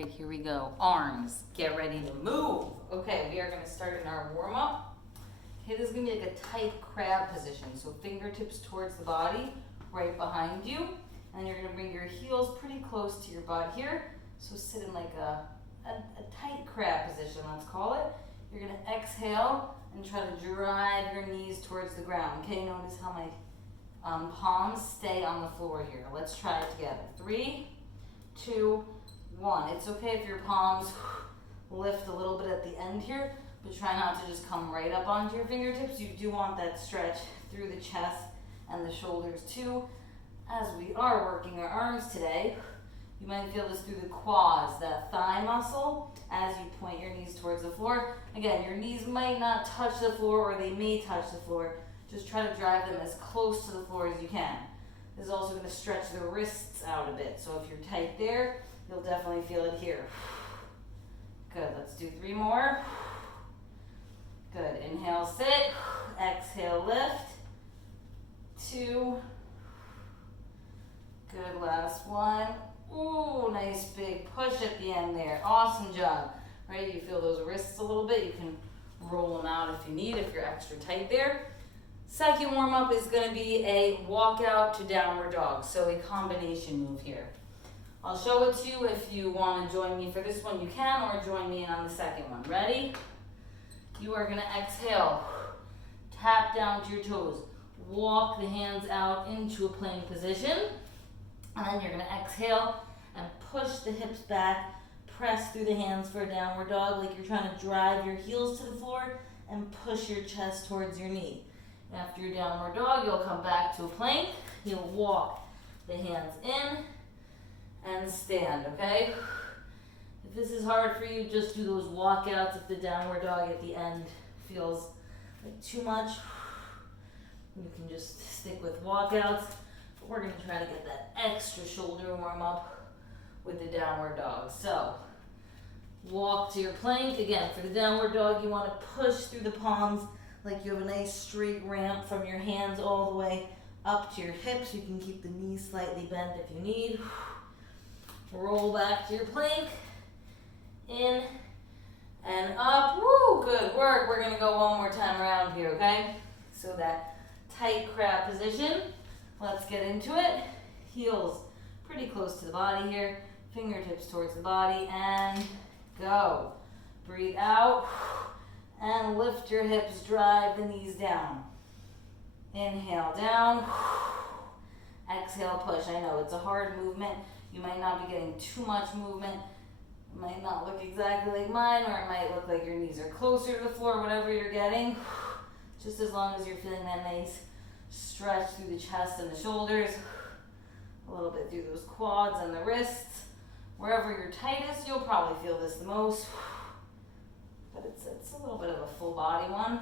right, here we go. Arms, get ready to move. Okay, we are gonna start in our warm up. Okay, this is gonna be like a tight crab position. So fingertips towards the body, right behind you. And you're gonna bring your heels pretty close to your butt here. So sit in like a tight crab position, let's call it. You're gonna exhale and try to drive your knees towards the ground. Okay, notice how my palms stay on the floor here. Let's try it together. 3, 2, 1. It's okay if your palms lift a little bit at the end here, but try not to just come right up onto your fingertips. You do want that stretch through the chest and the shoulders too. As we are working our arms today, you might feel this through the quads, that thigh muscle, as you point your knees towards the floor. Again, your knees might not touch the floor or they may touch the floor. Just try to drive them as close to the floor as you can. This is also going to stretch the wrists out a bit. So if you're tight there, you'll definitely feel it here. Good, let's do 3 more. Good, inhale, sit. Exhale, lift. 2. Good, last one. Ooh, nice big push at the end there. Awesome job. Right, you feel those wrists a little bit. You can roll them out if you need, if you're extra tight there. Second warm up is going to be a walkout to downward dog. So a combination move here. I'll show it to you. If you want to join me for this one, you can, or join me on the second one. Ready? You are going to exhale. Tap down to your toes. Walk the hands out into a plank position. And then you're going to exhale and push the hips back. Press through the hands for a downward dog like you're trying to drive your heels to the floor and push your chest towards your knee. After your downward dog, you'll come back to a plank. You'll walk the hands in and stand, okay? If this is hard for you, just do those walkouts. If the downward dog at the end feels like too much, you can just stick with walkouts. But we're gonna try to get that extra shoulder warm up with the downward dog. So, walk to your plank. Again, for the downward dog, you wanna push through the palms like you have a nice straight ramp from your hands all the way up to your hips. You can keep the knees slightly bent if you need. Roll back to your plank. In and up. Woo, good work. We're going to go one more time around here, okay? So that tight crab position. Let's get into it. Heels pretty close to the body here. Fingertips towards the body and go. Breathe out. And lift your hips, drive the knees down. Inhale down. Exhale, push. I know it's a hard movement. You might not be getting too much movement. It might not look exactly like mine, or it might look like your knees are closer to the floor, whatever you're getting. Just as long as you're feeling that nice stretch through the chest and the shoulders. A little bit through those quads and the wrists. Wherever you're tightest, you'll probably feel this the most. But it's a little bit of a full body one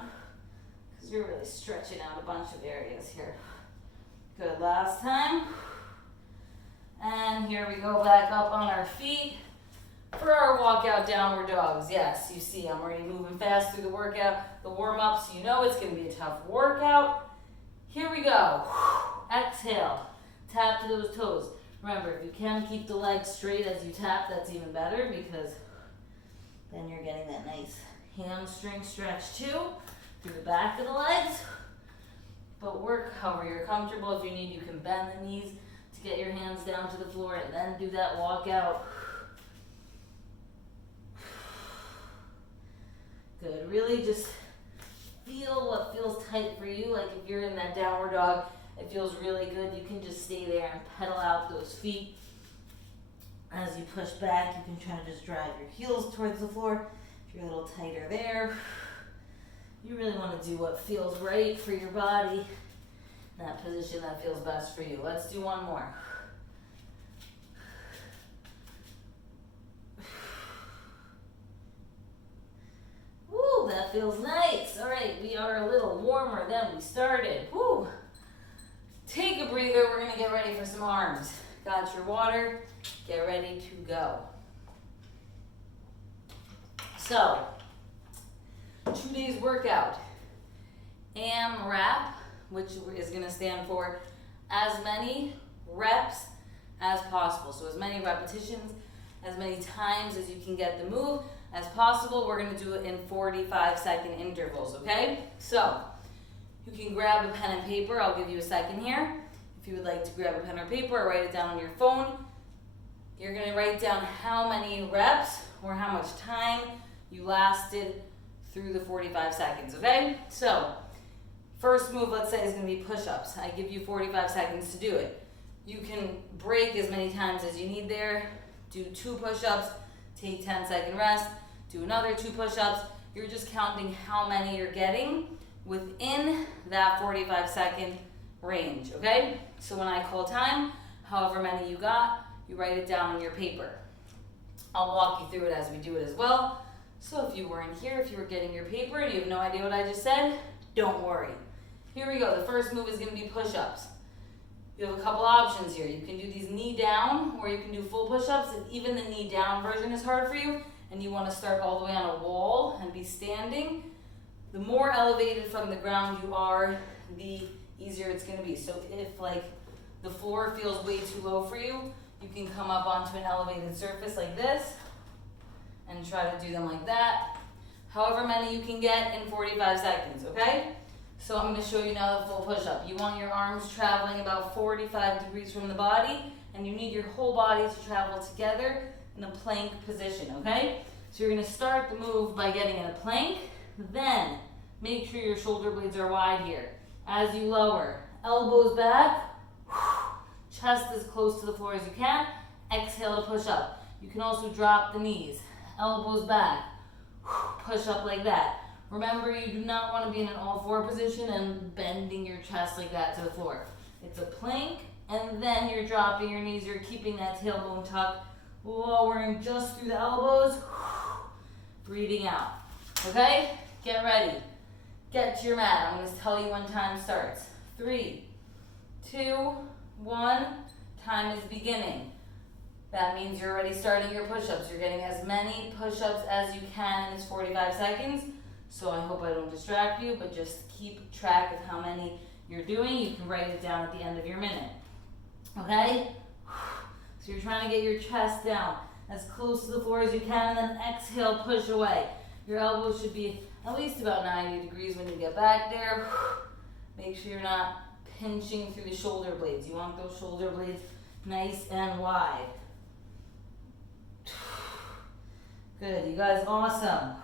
because you're really stretching out a bunch of areas here. Good, last time. And here we go back up on our feet for our walkout downward dogs. Yes, you see I'm already moving fast through the workout, the warm up, so you know it's going to be a tough workout. Here we go. Exhale, tap to those toes. Remember, if you can keep the legs straight as you tap, that's even better because then you're getting that nice hamstring stretch too through the back of the legs. But work however you're comfortable. If you need, you can bend the knees to get your hands down to the floor and then do that walkout. Good. Really just feel what feels tight for you. Like if you're in that downward dog, it feels really good. You can just stay there and pedal out those feet. As you push back, you can try to just drive your heels towards the floor. If you're a little tighter there, you really want to do what feels right for your body. That position that feels best for you. Let's do one more. Woo, that feels nice. All right, we are a little warmer than we started. Woo. Take a breather. We're going to get ready for some arms. Got your water. Get ready to go. So, 2 days workout. AMRAP, which is going to stand for as many reps as possible. So as many repetitions as many times as you can get the move as possible. We're gonna do it in 45-second intervals, okay? So, you can grab a pen and paper. I'll give you a second here. If you would like to grab a pen or paper or write it down on your phone, you're gonna write down how many reps or how much time you lasted through the 45 seconds, okay? So, first move, let's say, is gonna be push-ups. I give you 45 seconds to do it. You can break as many times as you need there. Do 2 push-ups, take 10-second rest, do another 2 push-ups. You're just counting how many you're getting within that 45-second range, okay? So when I call time, however many you got, you write it down on your paper. I'll walk you through it as we do it as well. So if you weren't here, if you were getting your paper and you have no idea what I just said, don't worry. Here we go. The first move is going to be push-ups. You have a couple options here. You can do these knee down, or you can do full push-ups. If even the knee down version is hard for you and you want to start all the way on a wall and be standing, the more elevated from the ground you are, the easier it's going to be. So if like the floor feels way too low for you, you can come up onto an elevated surface like this and try to do them like that. However many you can get in 45 seconds, okay? So I'm going to show you now the full push-up. You want your arms traveling about 45 degrees from the body, and you need your whole body to travel together in a plank position, okay? So you're going to start the move by getting in a plank, then make sure your shoulder blades are wide here. As you lower, elbows back, chest as close to the floor as you can, exhale to push up. You can also drop the knees, elbows back, push up like that. Remember, you do not want to be in an all-four position and bending your chest like that to the floor. It's a plank, and then you're dropping your knees. You're keeping that tailbone tucked, lowering just through the elbows, breathing out. Okay? Get ready. Get to your mat. I'm going to tell you when time starts. 3, 2, 1. Time is beginning. That means you're already starting your push-ups. You're getting as many push-ups as you can in this 45 seconds. So I hope I don't distract you, but just keep track of how many you're doing. You can write it down at the end of your minute. Okay? So you're trying to get your chest down as close to the floor as you can, and then exhale, push away. Your elbows should be at least about 90 degrees when you get back there. Make sure you're not pinching through the shoulder blades. You want those shoulder blades nice and wide. Good, you guys, awesome.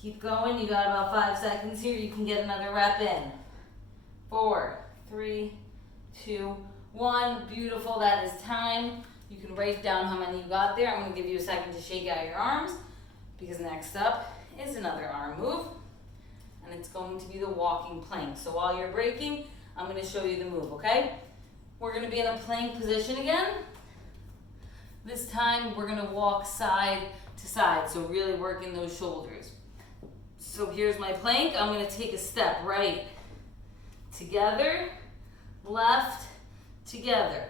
Keep going, you got about 5 seconds here. You can get another rep in. 4, 3, 2, 1. Beautiful, that is time. You can write down how many you got there. I'm going to give you a second to shake out your arms, because next up is another arm move, and it's going to be the walking plank. So while you're breaking, I'm going to show you the move, okay? We're going to be in a plank position again. This time we're going to walk side to side, so really working those shoulders. So here's my plank. I'm going to take a step right, together, left, together,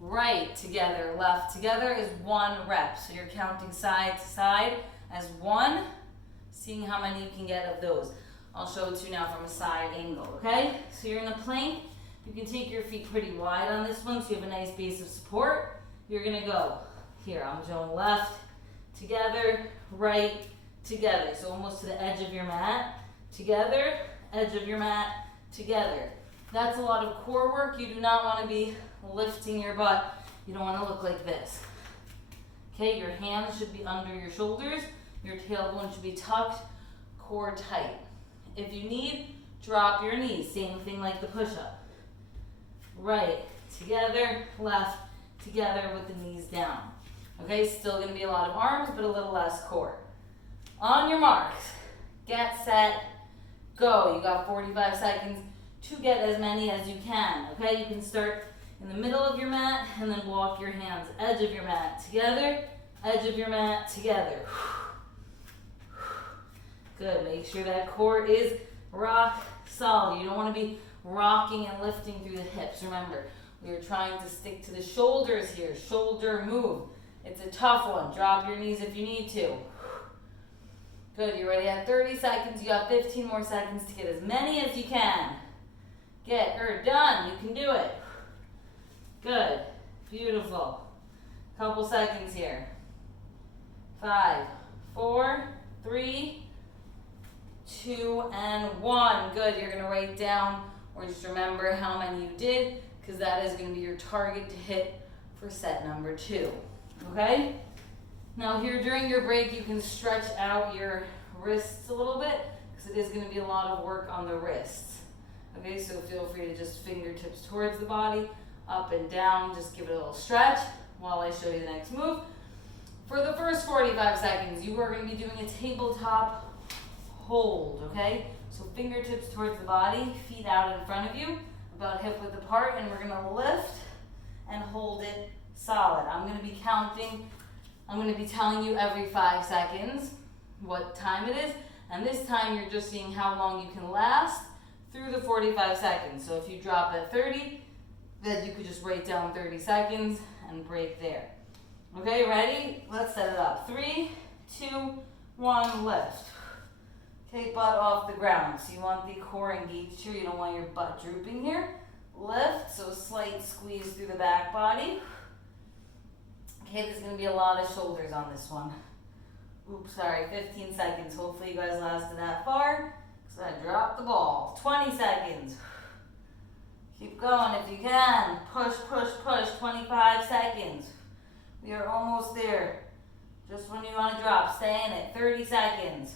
right, together, left, together is 1 rep. So you're counting side to side as 1, seeing how many you can get of those. I'll show it to you now from a side angle, okay? So you're in the plank. You can take your feet pretty wide on this one so you have a nice base of support. You're going to go here. I'm going left, together, right, together. So almost to the edge of your mat. Together, edge of your mat, together. That's a lot of core work. You do not want to be lifting your butt. You don't want to look like this. Okay, your hands should be under your shoulders. Your tailbone should be tucked, core tight. If you need, drop your knees. Same thing like the push-up. Right, together, left, together with the knees down. Okay, still going to be a lot of arms, but a little less core. On your marks, get set, go. You got 45 seconds to get as many as you can. Okay, you can start in the middle of your mat and then walk your hands edge of your mat together, edge of your mat together. Good, make sure that core is rock solid. You don't want to be rocking and lifting through the hips. Remember, we are trying to stick to the shoulders here. Shoulder move. It's a tough one. Drop your knees if you need to. Good, you're ready at 30 seconds. You got 15 more seconds to get as many as you can. Get her done. You can do it. Good. Beautiful. Couple seconds here. 5, 4, 3, 2, and 1. Good, you're gonna write down or just remember how many you did, because that is gonna be your target to hit for set number 2, okay? Now here during your break, you can stretch out your wrists a little bit, because it is gonna be a lot of work on the wrists. Okay, so feel free to just fingertips towards the body, up and down, just give it a little stretch while I show you the next move. For the first 45 seconds, you are going to be doing a tabletop hold, okay? So fingertips towards the body, feet out in front of you, about hip width apart, and we're going to lift and hold it solid. I'm going to be counting, I'm going to be telling you every 5 seconds what time it is, and this time you're just seeing how long you can last through the 45 seconds. So if you drop at 30, then you could just write down 30 seconds and break there. Okay, ready? Let's set it up. 3, 2, 1, lift. Okay, butt off the ground. So you want the core engaged here. You don't want your butt drooping here. Lift, so slight squeeze through the back body. Okay, there's going to be a lot of shoulders on this one. Oops, sorry, 15 seconds. Hopefully you guys lasted that far, because I dropped the ball. 20 seconds. Keep going if you can. Push, push, push. 25 seconds. We are almost there. Just when you want to drop, stay in it. 30 seconds.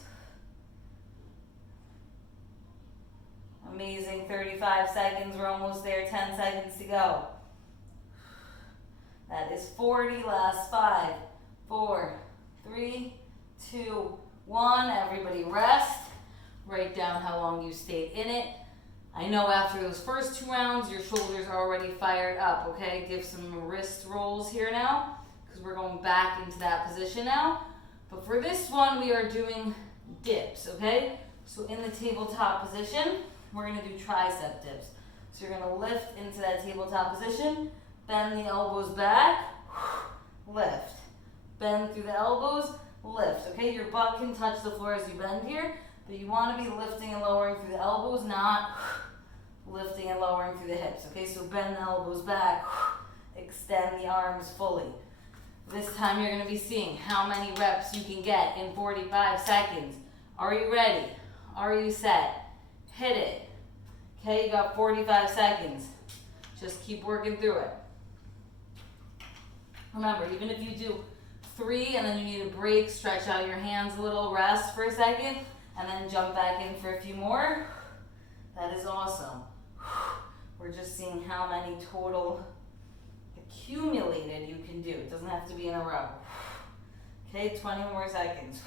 Amazing. 35 seconds. We're almost there. 10 seconds to go. That is 40. Last 5, 4, 3, 2, 1. Everybody rest. Write down how long you stayed in it. I know after those first 2 rounds, your shoulders are already fired up, okay? Give some wrist rolls here now, because we're going back into that position now. But for this one, we are doing dips, okay? So in the tabletop position, we're gonna do tricep dips. So you're gonna lift into that tabletop position, bend the elbows back, lift. Bend through the elbows, lift, okay? Your butt can touch the floor as you bend here, but you wanna be lifting and lowering through the elbows, not lifting and lowering through the hips, okay? So bend the elbows back, extend the arms fully. This time you're gonna be seeing how many reps you can get in 45 seconds. Are you ready? Are you set? Hit it. Okay, you got 45 seconds. Just keep working through it. Remember, even if you do 3 and then you need a break, stretch out your hands a little, rest for a second, and then jump back in for a few more. That is awesome. We're just seeing how many total accumulated you can do. It doesn't have to be in a row. Okay, 20 more seconds.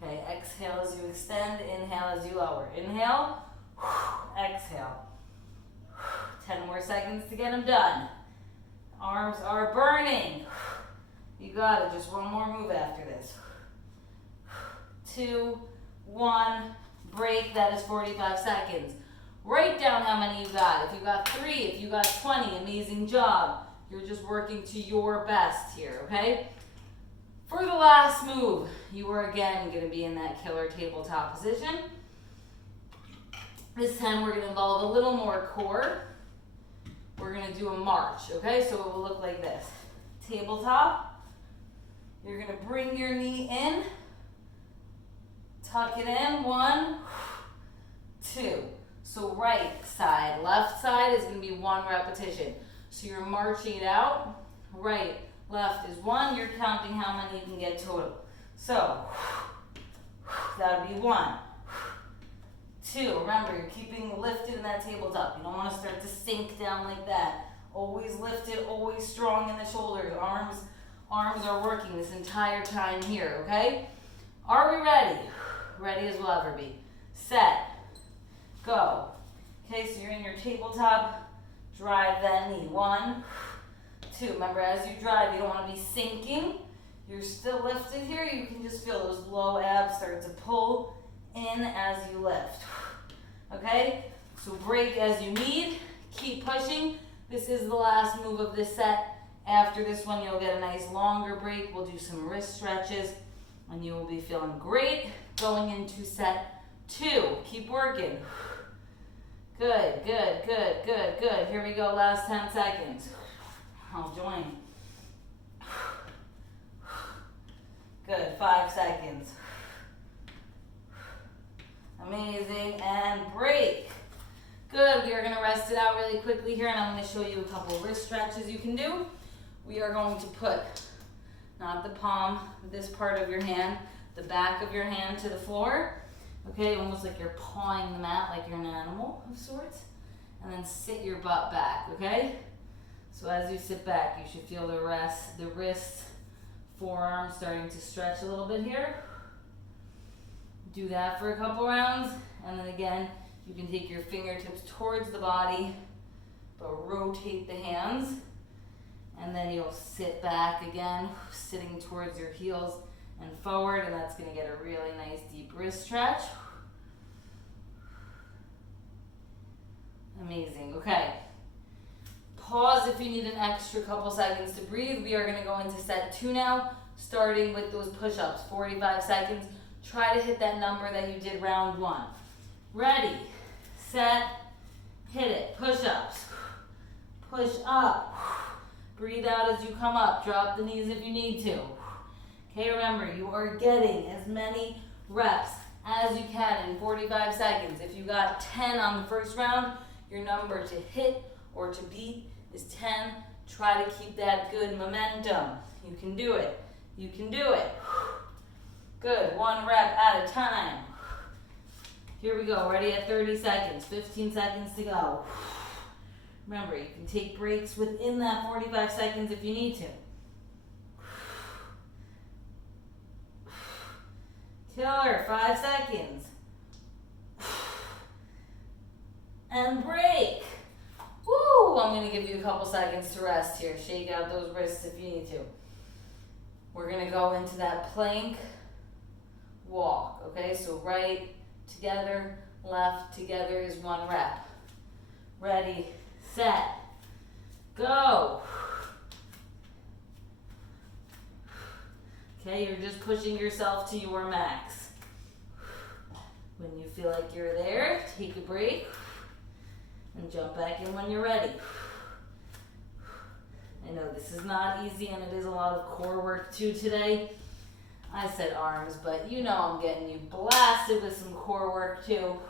Okay, exhale as you extend, inhale as you lower. Inhale, exhale. 10 more seconds to get them done. Arms are burning. You got it, just one more move after this. 2, 1, break, that is 45 seconds. Write down how many you got. If you got 3, if you got 20, amazing job. You're just working to your best here, okay? For the last move, you are again gonna be in that killer tabletop position. This time we're gonna involve a little more core. We're gonna do a march, okay? So it will look like this. Tabletop, you're gonna bring your knee in, tuck it in, 1, 2. So right side, left side is gonna be 1 repetition. So you're marching it out, right, left is 1, you're counting how many you can get total. So, that would be 1, 2, remember you're keeping lifted in that tabletop. You don't wanna start to sink down like that. Always lifted, always strong in the shoulders. Arms are working this entire time here, okay? Are we ready? Ready as we'll ever be. Set, go. Okay, so you're in your tabletop, drive that knee. 1, 2. Remember, as you drive, you don't want to be sinking. You're still lifted here. You can just feel those low abs start to pull in as you lift. Okay, so break as you need. Keep pushing. This is the last move of this set. After this one, you'll get a nice longer break. We'll do some wrist stretches, and you will be feeling great going into set 2. Keep working. Good, good, good, good, good. Here we go, last 10 seconds. I'll join. Good, 5 seconds. Amazing, and break. Good, we are gonna rest it out really quickly here, and I'm gonna show you a couple wrist stretches you can do. We are going to put, not the palm, this part of your hand, the back of your hand to the floor. Okay, almost like you're pawing the mat, like you're an animal of sorts. And then sit your butt back, okay? So as you sit back, you should feel the wrist, forearm starting to stretch a little bit here. Do that for a couple rounds, and then again, you can take your fingertips towards the body, but rotate the hands, and then you'll sit back again, sitting towards your heels and forward, and that's gonna get a really nice deep wrist stretch. Amazing, okay. Pause if you need an extra couple seconds to breathe. We are gonna go into set 2 now, starting with those push-ups, 45 seconds. Try to hit that number that you did round 1. Ready, set, hit it. Push-ups, push up. Breathe out as you come up. Drop the knees if you need to. Okay, remember, you are getting as many reps as you can in 45 seconds. If you got 10 on the first round, your number to hit or to beat is 10. Try to keep that good momentum. You can do it. You can do it. Good, 1 rep at a time. Here we go, ready at 30 seconds, 15 seconds to go. Remember, you can take breaks within that 45 seconds if you need to. Killer, 5 seconds. And break. Woo, I'm gonna give you a couple seconds to rest here. Shake out those wrists if you need to. We're gonna go into that plank walk, okay? So right together, left together is 1 rep. Ready, set, go. Okay, you're just pushing yourself to your max. When you feel like you're there, take a break and jump back in when you're ready. I know this is not easy and it is a lot of core work too today. I said arms, but you know I'm getting you blasted with some core work too.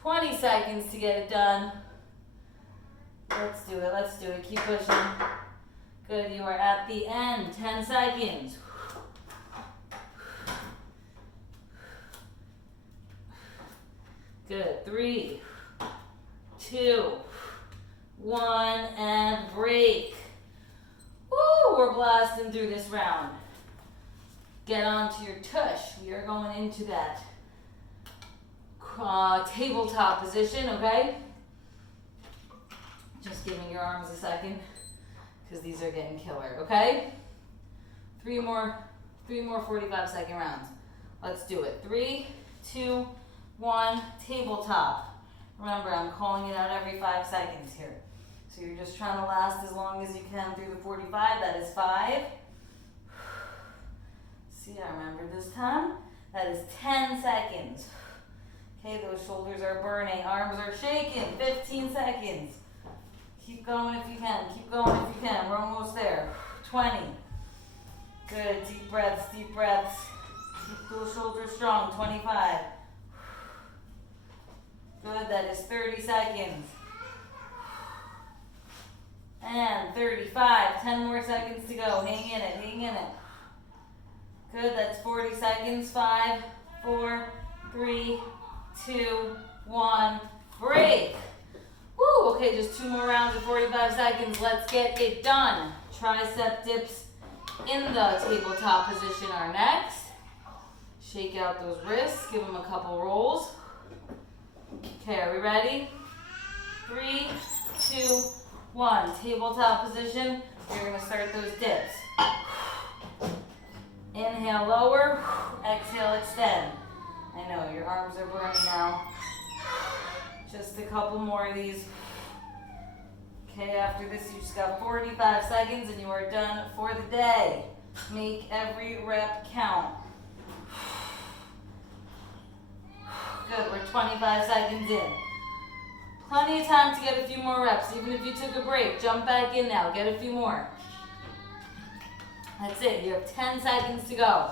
20 seconds to get it done. Let's do it, let's do it. Keep pushing. Good, you are at the end. 10 seconds. Good, 3, 2, 1, and break. Woo, we're blasting through this round. Get onto your tush. We are going into that tabletop position, okay? Just giving your arms a second because these are getting killer, okay? 3 more 45-second rounds. Let's do it. 3, 2, 1, tabletop. Remember, I'm calling it out every 5 seconds here. So you're just trying to last as long as you can through the 45. That is 5. See, I remember this time. That is 10 seconds. Okay, those shoulders are burning. Arms are shaking. 15 seconds. Keep going if you can. Keep going if you can. We're almost there. 20. Good. Deep breaths, deep breaths. Keep those shoulders strong. 25. Good. That is 30 seconds. And 35. 10 more seconds to go. Hang in it. Hang in it. Good. That's 40 seconds. 5, 4, 3, 2, 1. Break. Woo. Okay, just 2 more rounds of 45 seconds. Let's get it done. Tricep dips in the tabletop position are next. Shake out those wrists. Give them a couple rolls. Okay, are we ready? 3, 2, 1. Tabletop position. You're going to start those dips. Inhale, lower. Exhale, extend. I know, your arms are burning now. Just a couple more of these. Okay, after this, you just got 45 seconds and you are done for the day. Make every rep count. Good, we're 25 seconds in. Plenty of time to get a few more reps. Even if you took a break, jump back in now. Get a few more. That's it. You have 10 seconds to go.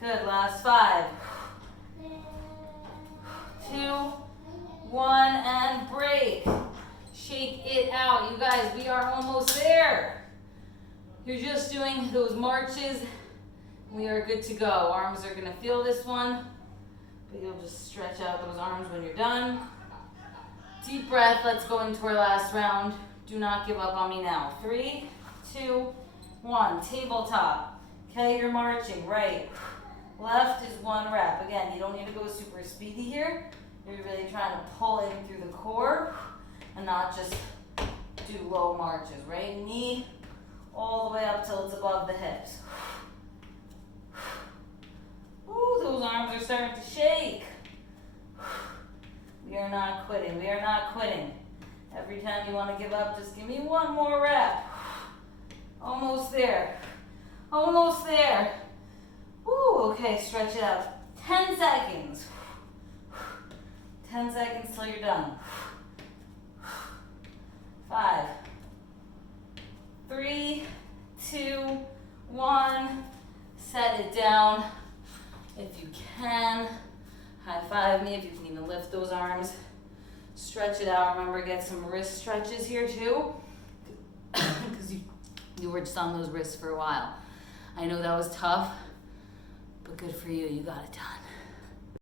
Good. Last 5. 2, 1, and break. Shake it out. You guys, we are almost there. You're just doing those marches. We are good to go. Arms are going to feel this one, but you'll just stretch out those arms when you're done. Deep breath. Let's go into our last round. Do not give up on me now. 3, 2, 1. Tabletop. Okay, you're marching. Right. Left is 1 rep. Again, you don't need to go super speedy here. You're really trying to pull in through the core and not just do low marches, right? Knee all the way up till it's above the hips. Ooh, those arms are starting to shake. We are not quitting. We are not quitting. Every time you want to give up, just give me 1 more rep. Almost there. Almost there. Ooh, okay, stretch it out. 10 seconds. 10 seconds till you're done. 5, 3, 2, 1. Set it down. If you can, high five me if you can even lift those arms. Stretch it out. Remember, get some wrist stretches here too, because you were just on those wrists for a while. I know that was tough, but good for you. You got it done.